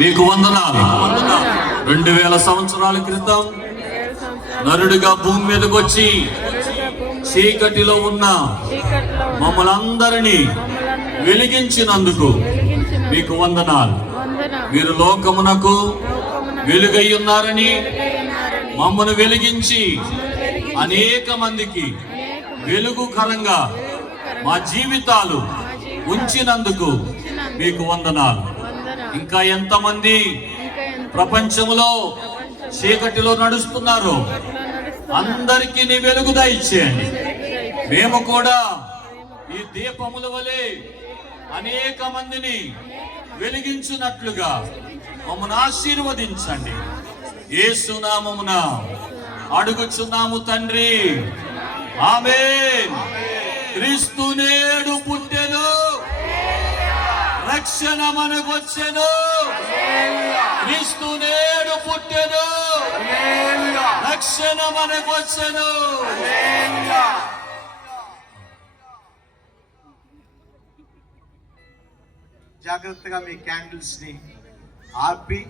మీకు వందనాలు. రెండు వేల సంవత్సరాల క్రితం నరుడిగా భూమి మీదకి వచ్చి చీకటిలో ఉన్న మమ్మల్ అందరినీ వెలిగించినందుకు మీకు వందనాలు. మీరు లోకమునకు వెలుగై ఉన్నారని మమ్మను వెలిగించి అనేక మందికి వెలుగుకరంగా మా జీవితాలు ఉంచినందుకు మీకు వందనాలు. ఇంకా ఎంతమంది ప్రపంచంలో చీకటిలో నడుస్తున్నారు? అందరికీ నీ వెలుగు దయచేయండి మేము కూడా ఈ దీపముల వలె అనేక మందిని వెలిగించినట్లుగా మమ్మల్ని ఆశీర్వదించండి. ఏసునామమున అడుగుచున్నాము తండ్రి. ఆమె రక్షణ మనకొచ్చెను క్రీస్తు నేడు పుట్టెను. రక్షణ మనకొచ్చెను జాగ్రత్తగా మీ క్యాండిల్స్ని ఆర్పి